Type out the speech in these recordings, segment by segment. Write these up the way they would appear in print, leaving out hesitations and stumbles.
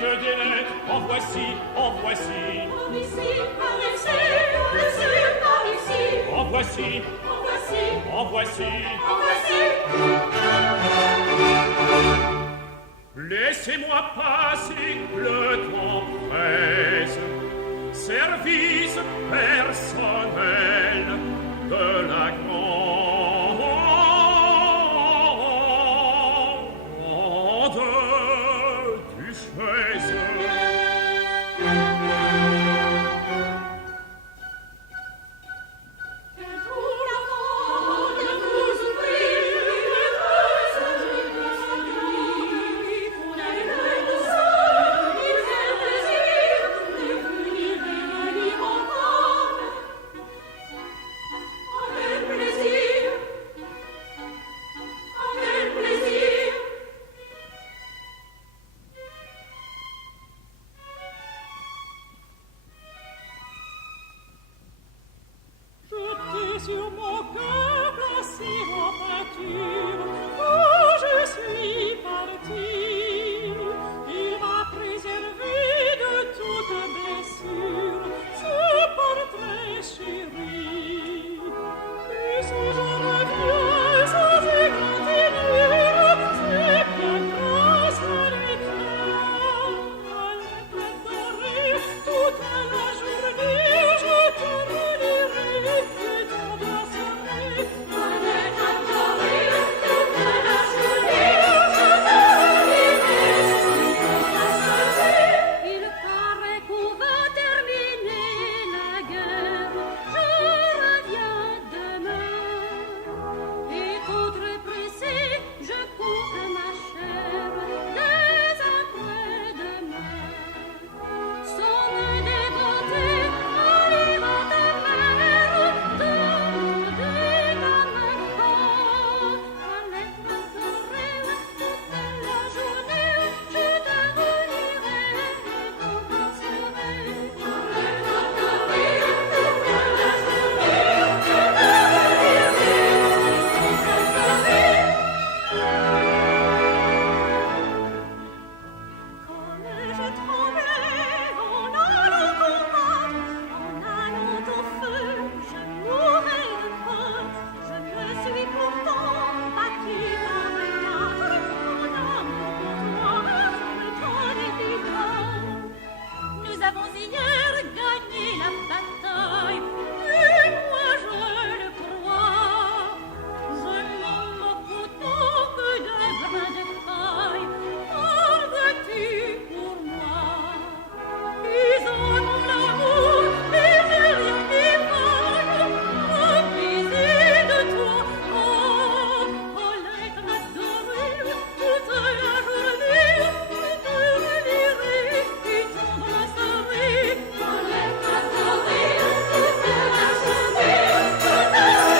de délai. En voici, en voici. Par ici, par ici, par ici, par ici. En voici, En voici, en voici. en voici. Laissez-moi passer, le temps presse. Service personnel de la grande duchesse. Sur mon cœur placé en pâture, où je suis partie, il m'a préservé de toute blessure, ce portrait chéri. Et si je reviens sans égratignure, c'est bien grâce à l'éclat. Toute la journée, je te relirai et t'embrasserai. Il paraît qu'on va terminer la guerre. Je reviens demain. Et contre pressé, je cours à ma chère dès après-demain. Sonne des beautés, arrive à ta mère, demandez ta main forte. Allez pleurer toute la journée, je te relirai et t'embrasserai. Allez pleurer toute la journée, je te relirai et t'embrasserai. Comme je tremblais en allant combattre, en allant au feu, je mourais de peur. Je me suis pourtant battue par un âme, mon amour pour toi, je t'en ai victoire. Nous avons hier gagné la bataille, et moi je le crois. Je m'en moque autant que d'un brin de paille. En veux-tu pour moi? Ils ont mon amour et j'ai rien qui vaille à baiser de toi. Oh, l'être adoré, toute la journée, je te relirai et t'embrasserai. L'être adoré, toute la journée, je te relirai,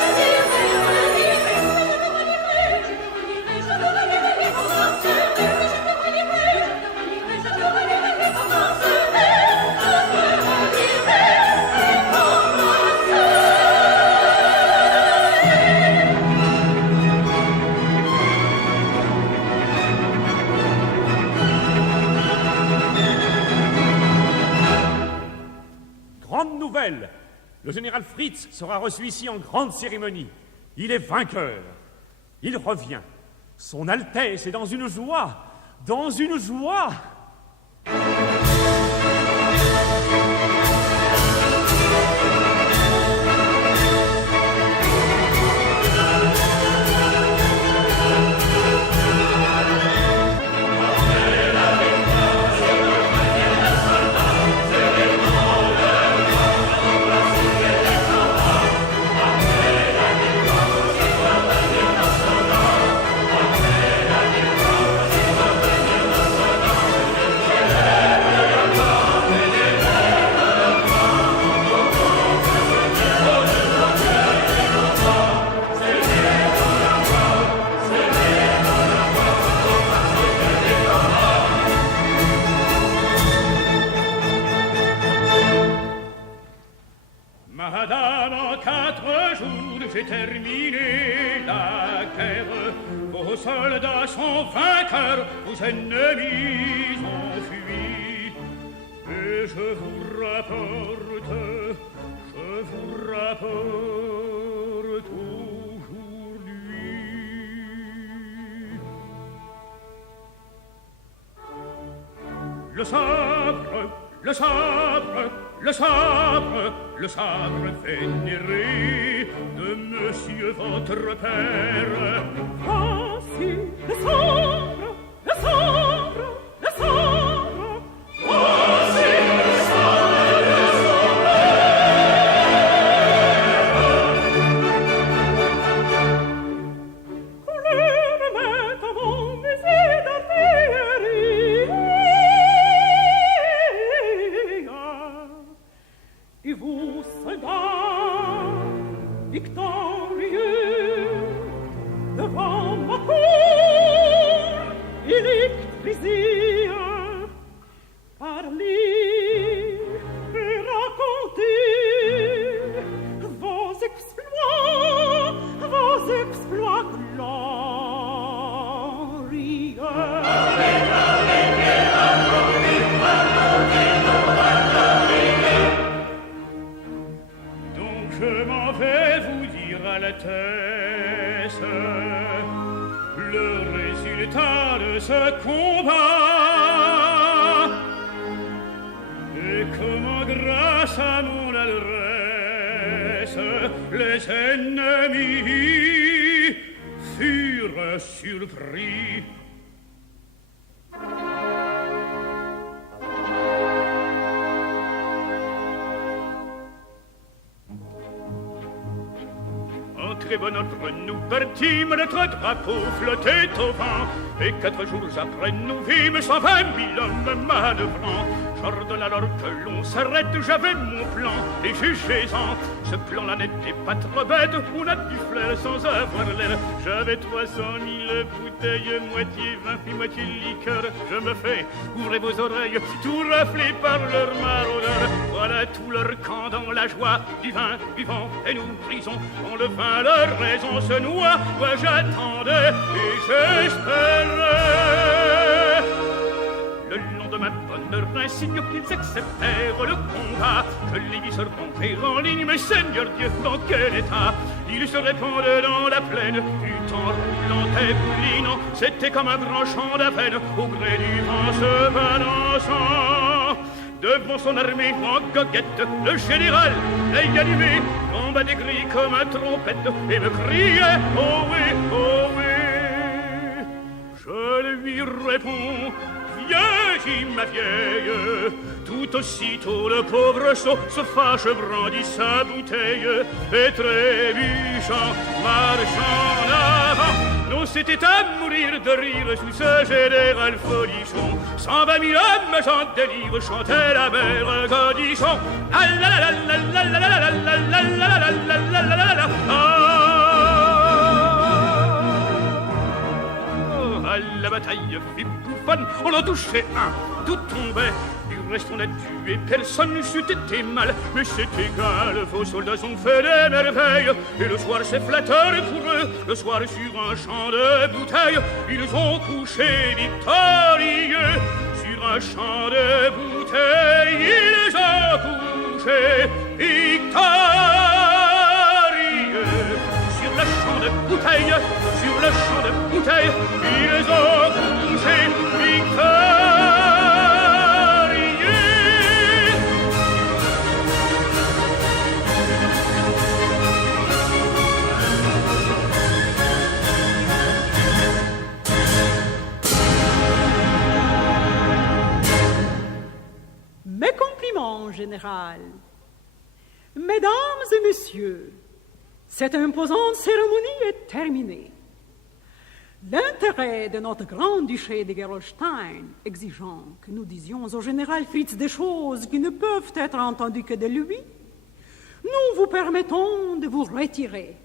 Grande nouvelle! Le général Fritz sera reçu ici en grande cérémonie. Il est vainqueur. Il revient. Son Altesse est dans une joie. Dans une joie! Madame, en 4 jours, j'ai terminé la guerre. Vos soldats sont vainqueurs, vos ennemis ont fui. Et je vous rapporte aujourd'hui le sabre, le sabre, le sabre, le sabre vénéré de monsieur votre père. Voici le sabre, le sabre, le sabre. Voici le sabre de son père. On le remet avant mes d'artillerie. Et vous, soldats, victorieux, devant ma cour électrisée, parlez et racontez vos exploits glorieux. Je m'en vais vous dire à la tête le résultat de ce combat et comment grâce à mon adresse les ennemis furent surpris. Très bon ordre, nous partîmes, notre drapeau flottait au vent, et 4 jours après, nous vîmes 120 000 hommes manœuvrant. J'ordonne alors que l'on s'arrête, j'avais mon plan, et jugez-en, ce plan-là n'était pas trop bête, on a du flair sans avoir l'air. J'avais 300 000 bouteilles, moitié vin, puis moitié liqueur. Je me fais, ouvrez vos oreilles, tout raflé par leur maraudeur. Voilà tout leur camp dans la joie du vin, du vent, et nous brisons dans le vin. Leur raison se noie, moi j'attendais et j'espérais. Le lendemain, bonne heure, un signe qu'ils acceptèrent le combat. Je les vis se ramper en ligne, mais Seigneur Dieu, dans quel état ils se répandaient dans la plaine, du temps roulant et boulinant. C'était comme un grand champ d'avenne, au gré du vent se balançant. Devant son armée en goguette, le général, l'œil allumé, tomba des grilles comme un trompette et me criait « Oh oui, oh oui !» Je lui réponds « Vieille, ma vieille !» Tout aussitôt le pauvre sot se fâche, brandit sa bouteille et trébuchant, marchant en avant. Nous c'était à mourir de rire sous ce général folichon. 120 000 hommes en délire chantaient la mère Godichon. Ah la la la la la la la la la la la la la la. À la bataille fut bouffonne, on en touchait un, tout tombait. Du reste on a tué personne, c'eût été mal, mais c'est égal, vos soldats ont fait des merveilles. Et le soir c'est flatteur pour eux, le soir sur un champ de bouteilles, ils ont couché victorieux. Sur un champ de bouteilles, ils ont couché victorieux. Sur le champ de bouteilles, sur le champ de bouteilles, ils ont couché victorieux. Mes compliments, général. Mesdames et messieurs, cette imposante cérémonie est terminée. L'intérêt de notre grand-duché de Gerolstein exigeant que nous disions au général Fritz des choses qui ne peuvent être entendues que de lui, nous vous permettons de vous retirer.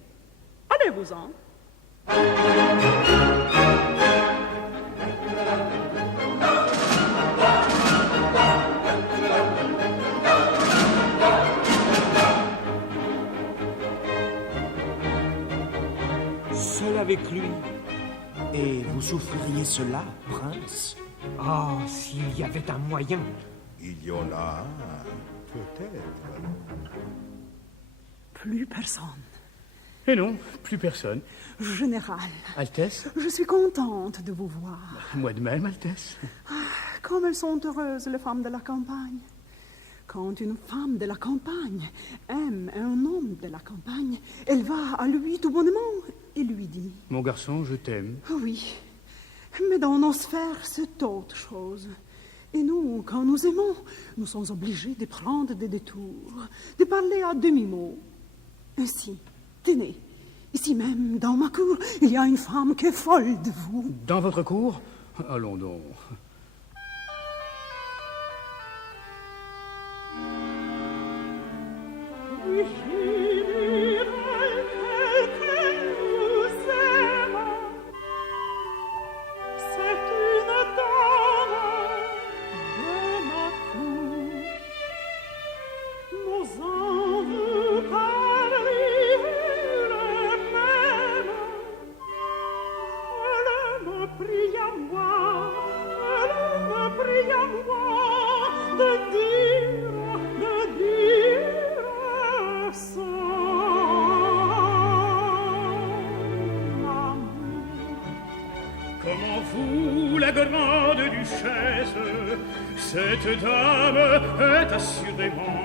Allez-vous-en. Seul avec lui. Et vous souffririez cela, prince? Oh, s'il y avait un moyen. Il y en a un, peut-être. Plus personne. Et non, plus personne. Général, Altesse? je suis contente de vous voir. Moi de même, Altesse. Comme elles sont heureuses, les femmes de la campagne. Quand une femme de la campagne aime un homme de la campagne, elle va à lui tout bonnement et lui dit... Mon garçon, je t'aime. Oui, mais dans nos sphères, c'est autre chose. Et nous, quand nous aimons, nous sommes obligés de prendre des détours, de parler à demi-mot. Ainsi, tenez, ici même, dans ma cour, il y a une femme qui est folle de vous. Dans votre cour? Allons donc. Cette dame est assurément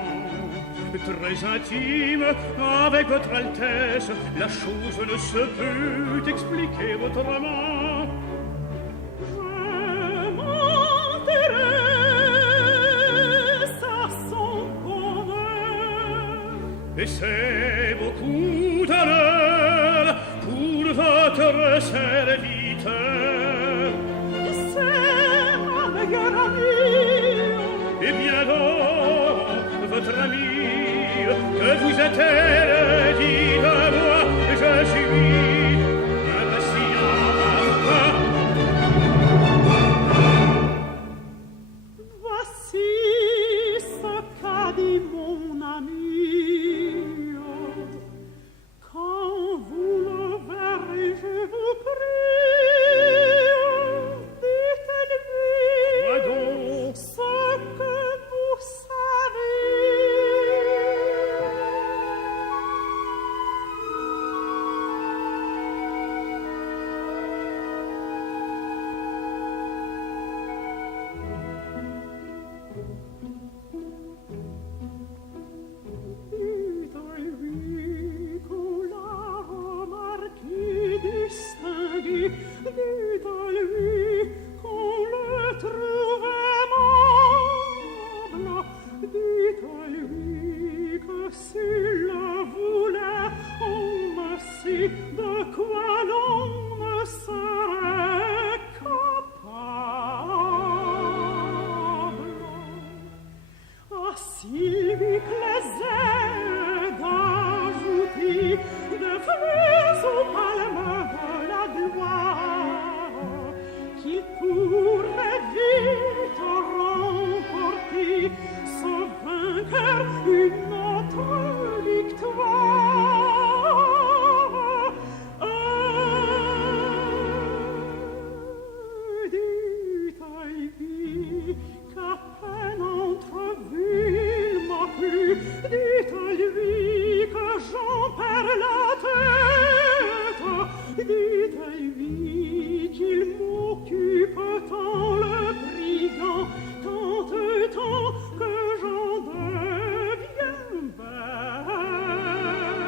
très intime avec votre Altesse. La chose ne se peut expliquer autrement. Je m'intéresse à son bonheur. Et c'est beaucoup d'honneur pour votre serviteur. C'est ma meilleure amie. Eh bien donc, votre amie, que vous a-t-elle dit de moi? Je suis impatient. Voici ce qu'a dit mon ami. Quand vous le verrez, je vous prie, dites-lui Quoi donc? ce que vous savez. Dites-lui qu'on l'a remarqué, distingué. Dites-lui qu'on le trouve aimable. Dites-lui que s'il le voulait, on me sait de quoi l'on me serait capable. Ah, s'il lui plaisait d'ajouter de fruits aux palmes de la gloire, qu'il pourrait vite remporter ce vainqueur une autre victoire. Dites-lui qu'à peine entrevue il m'a plu. Dites-lui que j'en perds la tête. Dites-lui qu'il m'occupe tant le brigand, tant que j'en deviens bête.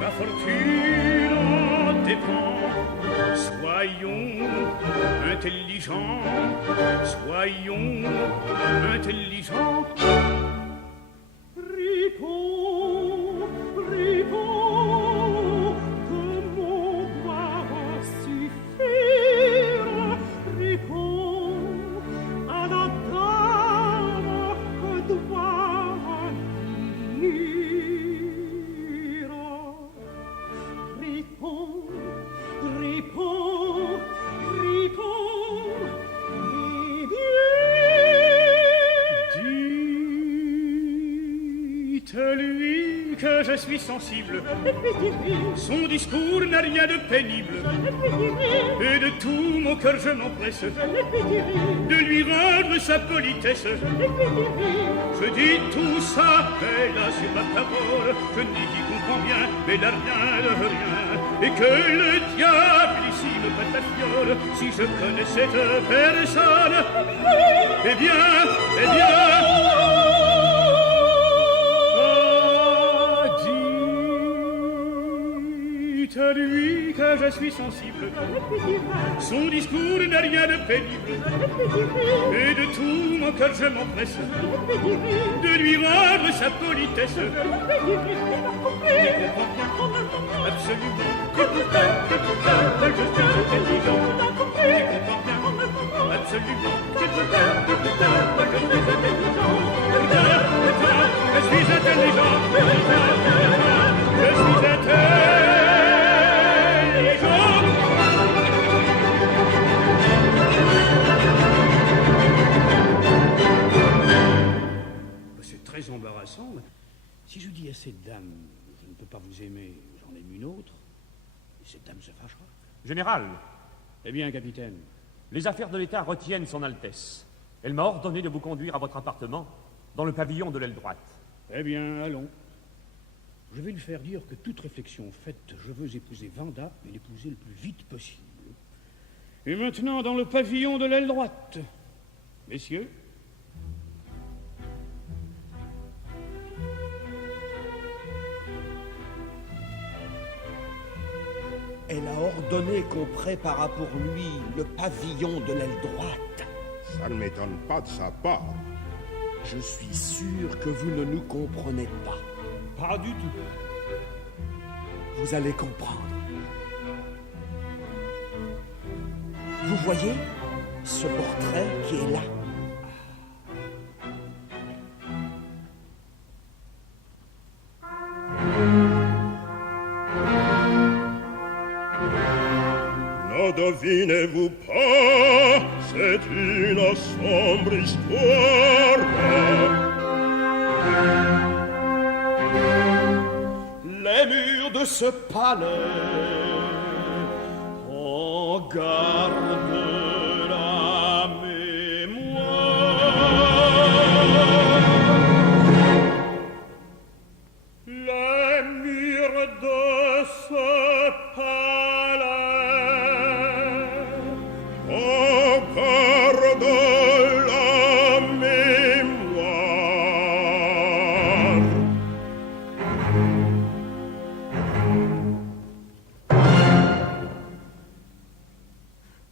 La fortune en dépend. Soyons intelligents, soyons intelligents. Réponds, réponds, que mon doigt suffire. Réponds à la dame que doit dire. Réponds, réponds, réponds, et bien. Dites-lui que je suis sensible. Son discours n'a rien de pénible. Et de tout mon cœur je m'empresse de lui rendre sa politesse. Je dis tout ça, elle assure ma parole. Je n'y comprends bien, mais n'a rien de rien. Et que le diable ici me prête la fiole. Si je connais cette personne, eh bien, dites-lui que je suis sensible. Son discours n'a rien de pénible. Et de tout mon cœur je m'empresse de lui rendre sa politesse. Absolument. Je suis intelligent. Absolument. Je suis intelligent. Je suis intelligent. C'est très embarrassant. Si je dis à cette dame, je ne peux pas vous aimer, j'en aime une autre, cette dame se fâchera. Général, Eh bien, capitaine, les affaires de l'État retiennent son Altesse. Elle m'a ordonné de vous conduire à votre appartement, dans le pavillon de l'aile droite. eh bien, allons. Je vais lui faire dire que toute réflexion faite, je veux épouser Vanda et l'épouser le plus vite possible. Et maintenant, dans le pavillon de l'aile droite. Messieurs, Elle a ordonné qu'on préparât pour lui le pavillon de l'aile droite. Ça ne m'étonne pas de sa part. Je suis sûr que vous ne nous comprenez pas. Pas du tout. Vous allez comprendre. Vous voyez ce portrait qui est là? Ne devinez-vous pas, c'est une sombre histoire. Les murs de ce palais en gardent la mémoire. Les murs de ce palais encore de la mémoire.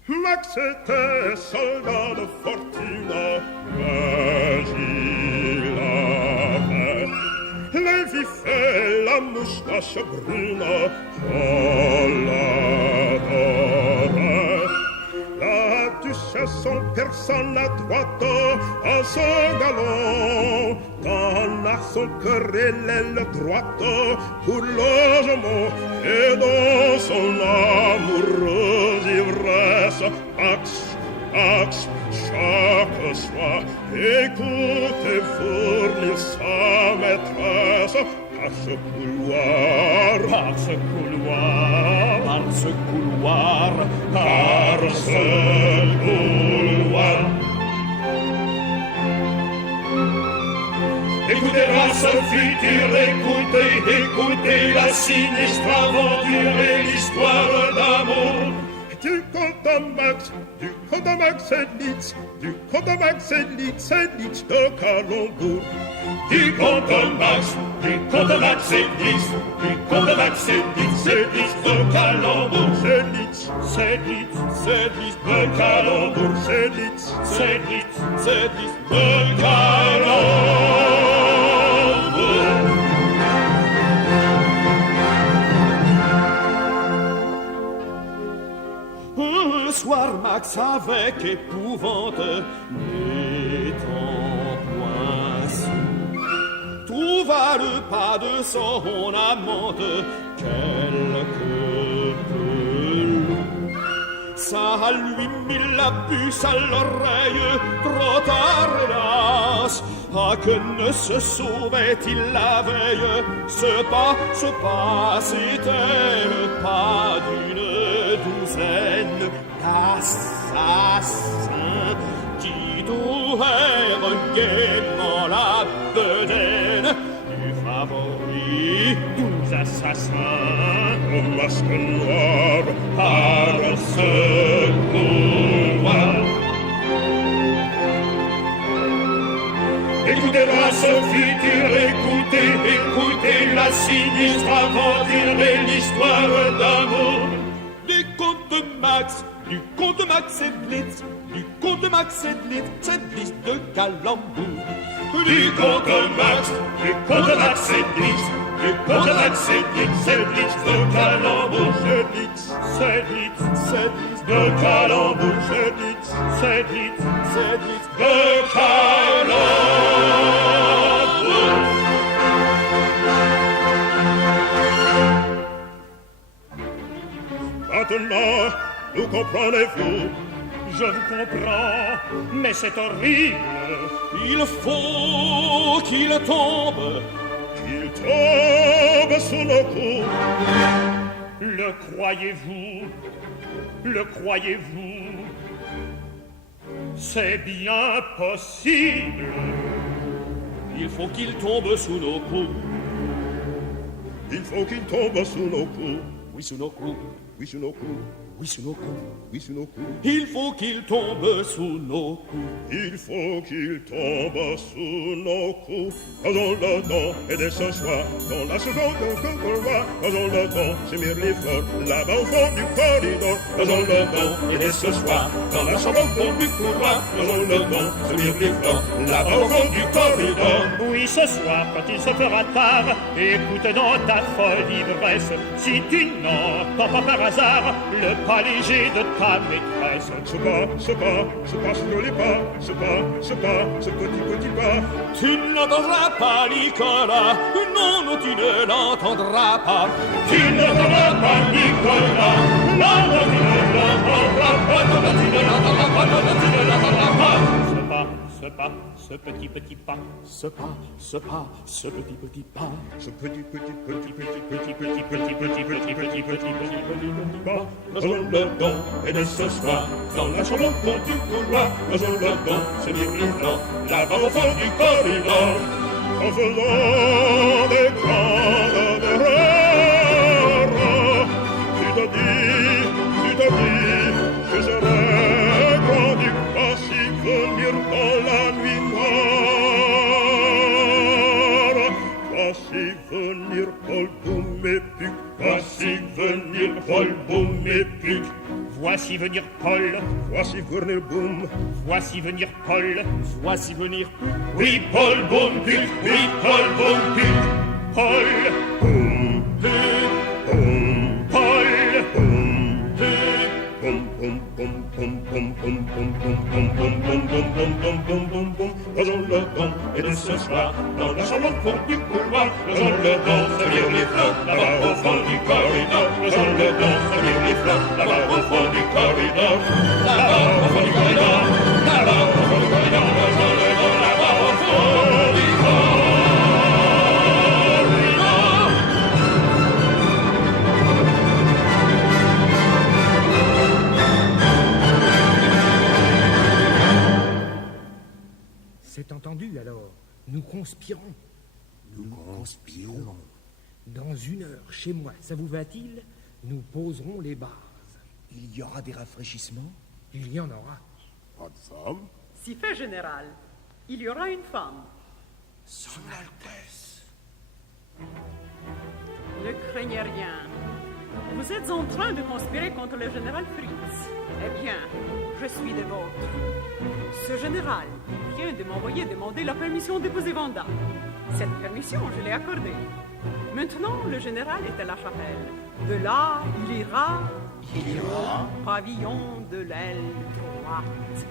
Max était soldat de fortune, mais il avait les vifs et la moustache brune. On l'adorait. La duchesse en personne à droite, en son galon, donna son cœur et l'aile droite pour logement, et dans son amoureuse ivresse, Max, chaque soir, écoutez fournir sa maîtresse par ce couloir, par ce couloir, par ce couloir, par ce couloir. Écoutez la future, écoutez la sinistre aventure et l'histoire d'amour. Du comte Max et Litz, du comte Max et Litz de Calembourg. du comte Max et Blitz, du comte Max et Blitz, c'est Blitz de calembour, c'est Blitz, c'est Blitz, c'est Blitz de calembour, c'est Blitz, c'est Blitz, c'est Blitz de calembour. Un soir Max avec épouvante, n'étant point sous, trouva le pas de son amante quelque peu. Ça lui mit la puce à l'oreille, trop tard hélas. Ah, que ne se sauvait-il la veille? Ce pas, c'était le pas d'une douzaine d'assassins qui trouvèrent gaiement la bedaine du favori. 12 assassins Au masque noir, par ce couloir. écoutez-moi, Sophie, écoutez la sinistre aventure et l'histoire d'amour. Du comte Max et Blitz, du comte Max et Blitz, c'est Blitz de calembour. Du comte Max et Blitz, du comte Max et Blitz, c'est Blitz de calembour, c'est Blitz, c'est Blitz, c'est Blitz de calembour, c'est Blitz, c'est Blitz, c'est Blitz de calembour. Maintenant, nous comprenez-vous? Je vous comprends, mais c'est horrible. Il faut qu'il tombe, Qu'il tombe sous nos coups. Le croyez-vous? Le croyez-vous? C'est bien possible. il faut qu'il tombe sous nos coups. Il faut qu'il tombe sous nos coups. Oui, sous nos coups, Oui, sous nos coups. oui, sous nos coups. Oui, sous nos coups. Il faut qu'il tombe sous nos coups. Il faut qu'il tombe sous nos coups. Faisons le don et dès ce soir, dans la seconde couloir, faisons le don, c'est les fleurs, là-bas au fond du corridor. Faisons le don et dès ce soir, dans la chambre au fond du couloir, faisons le don, c'est les fleurs, là-bas au fond du corridor. Oui, ce soir, quand il se fera tard, écoute dans ta folle ivresse, si tu n'entends pas par hasard le pas léger de ta maîtresse. Ce pas, ce joli pas, ce petit pas. Tu ne l'entendras pas, Nicolas. Non, non, tu ne l'entendras pas. Tu n'entendras pas, Nicolas. Non, non, tu ne l'entendras pas. Non, non, tu ne l'entendras pas. Non, non, tu ne l'entendras pas. Ce pas, ce petit pas, Ce pas, ce petit pas. Ce petit Pas. Faisons le don, et dès ce soir, dans la chambre au fond du couloir, faisons le don, c'est vivant, là-bas au fond du corridor. en faisant des grandes erreurs. Tu te dis, je serai grandi, ainsi venir dans la nuit noire. Voici venir Paul Boum et Puc, voici venir Paul Boum et Puc. voici venir Paul, Voici venir Boum, voici venir Paul, Voici venir oui Paul Boum Puc, oui Paul Boum Puc. Paul, Boum, boum, Paul, boum, boum, boum, boum, boum, boum, boum, boum, boum, boum, boum, boum, boum, boum, boum, boum, boum, boum. Faisons le don, et dès ce soir, dans la chambre au fond du couloir, faisons le don, servir les fleurs, là-bas au fond du corridor. Faisons le don, servir les fleurs, là-bas au fond du corridor. Là-bas au fond du corridor, là-bas au fond du corridor, faisons le don, là-bas au fond du corridor. C'est entendu, alors. Nous conspirons. Nous conspirons. Dans 1 heure, chez moi, ça vous va-t-il? Nous poserons les bases. Il y aura des rafraîchissements? Il y en aura. Pas de femme? Si fait général, il y aura une femme. Son Altesse. Ne craignez rien. Vous êtes en train de conspirer contre le général Fritz. Eh bien, je suis des vôtres. Ce général vient de m'envoyer demander la permission d'épouser Vanda. Cette permission, je l'ai accordée. Maintenant, le général est à la chapelle. De là, il ira au pavillon de l'aile droite.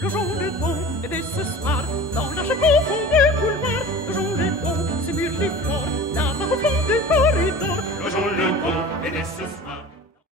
Le jour est bon, et dès ce soir, dans la chapelle au fond du couloir, le jour est bon, c'est mûr des fleurs, là-bas au fond du corridor. Le jour est bon, et dès ce soir,